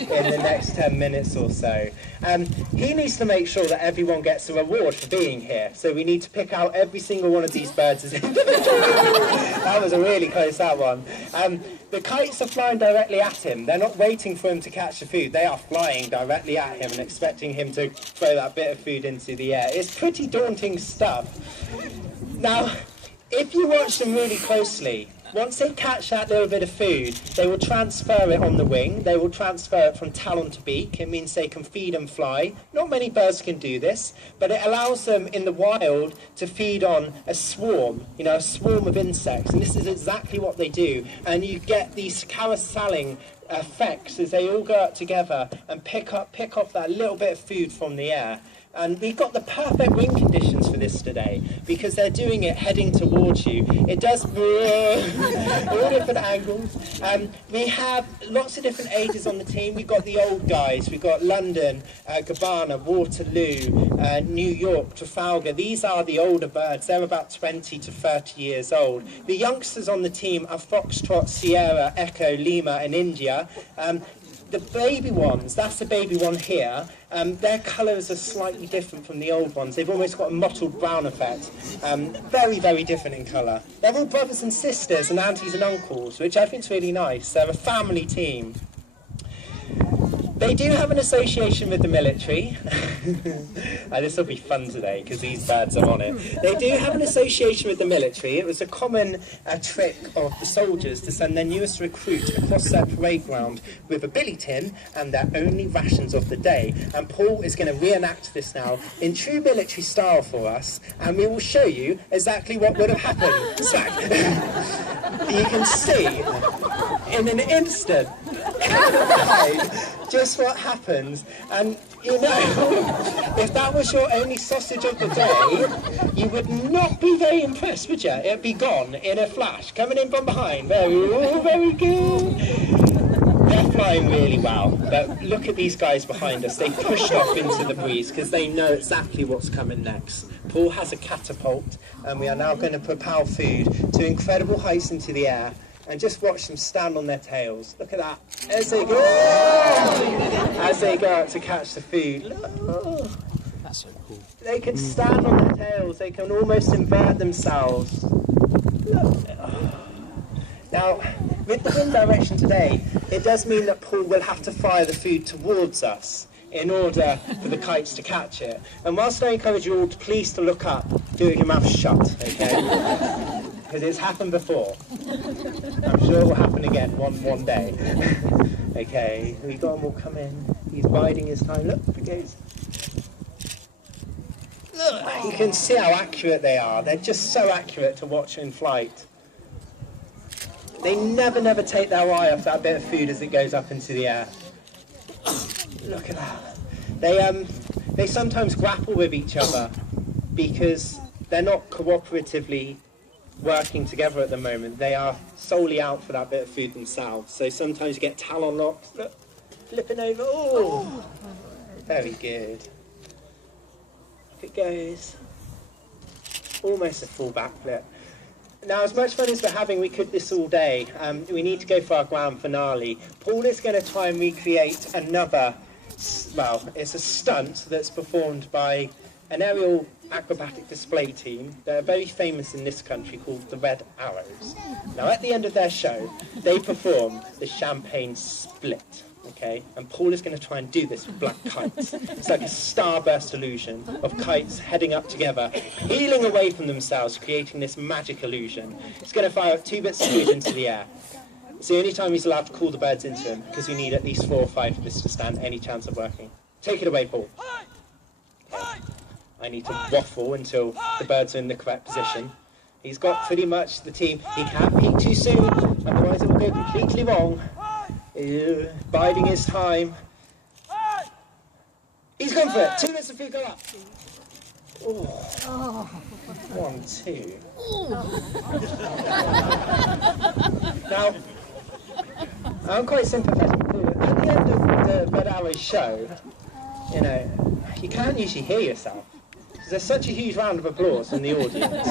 in the next 10 minutes or so. He needs to make sure that everyone gets a reward for being here. So we need to pick out every single one of these birds as individuals. That was a really close, that one. The kites are flying directly at him. They're not waiting for him to catch the food. They are flying directly at him and expecting him to throw that bit of food into the air. It's pretty daunting stuff. Now, if you watch them really closely, once they catch that little bit of food, they will transfer it on the wing. They will transfer it from talon to beak. It means they can feed and fly. Not many birds can do this, but it allows them in the wild to feed on a swarm, a swarm of insects. And this is exactly what they do. And you get these carouseling effects as they all go up together and pick off that little bit of food from the air. And we've got the perfect wing conditions for this today because they're doing it heading towards you. It does all different angles. We have lots of different ages on the team. We've got the old guys. We've got London, Gabbana, Waterloo, New York, Trafalgar. These are the older birds. They're about 20 to 30 years old. The youngsters on the team are Foxtrot, Sierra, Echo, Lima and India. The baby ones, that's the baby one here, their colours are slightly different from the old ones. They've almost got a mottled brown effect. Very, very different in colour. They're all brothers and sisters and aunties and uncles, which I think is really nice. They're a family team. They do have an association with the military. This will be fun today because these birds are on it. They do have an association with the military. It was a common trick of the soldiers to send their newest recruit across their parade ground with a billy tin and their only rations of the day. And Paul is going to reenact this now in true military style for us, and we will show you exactly what would have happened. Smack. You can see in an instant just what happens, and if that was your only sausage of the day, you would not be very impressed, would you? It'd be gone in a flash, coming in from behind. Very good. They're flying really well, but look at these guys behind us. They pushed off into the breeze because they know exactly what's coming next. Paul has a catapult, and we are now going to propel food to incredible heights into the air. And just watch them stand on their tails. Look at that. As they go out to catch the food. Look. That's so cool. They can stand on their tails. They can almost invert themselves. Look. Now, with the wind direction today, it does mean that Paul will have to fire the food towards us in order for the kites to catch it. And whilst I encourage you all to please to look up, do it with your mouth shut, okay? Because it's happened before. I'm sure it will happen again one day. Okay, we got him all come in. He's biding his time. Look, he goes. Look, you can see how accurate they are. They're just so accurate to watch in flight. They never take their eye off that bit of food as it goes up into the air. Look at that. They sometimes grapple with each other because they're not cooperatively working together at the moment. They are solely out for that bit of food themselves. So sometimes you get talon locks. Look, flipping over. Oh, very good. Up it goes. Almost a full backflip. Now, as much fun as we're having, we could this all day. We need to go for our grand finale. Paul is going to try and recreate another, well, it's a stunt that's performed by an aerial acrobatic display team. They're very famous in this country, called the Red Arrows. Now, at the end of their show, they perform the champagne split, okay? And Paul is going to try and do this with black kites. It's like a starburst illusion of kites heading up together, peeling away from themselves, creating this magic illusion. He's going to fire 2 bits of food into the air. It's the only time he's allowed to call the birds into him, because we need at least 4 or 5 for this to stand any chance of working. Take it away, Paul. Okay. I need to waffle until the birds are in the correct position. He's got pretty much the team. He can't peek too soon, otherwise it will go completely wrong. Biding his time. He's gone for it. 2 minutes of food, go up. Oh. 1, 2. Now, I'm quite sympathetic too. At the end of the Red Arrow show, you can't usually hear yourself. There's such a huge round of applause from the audience.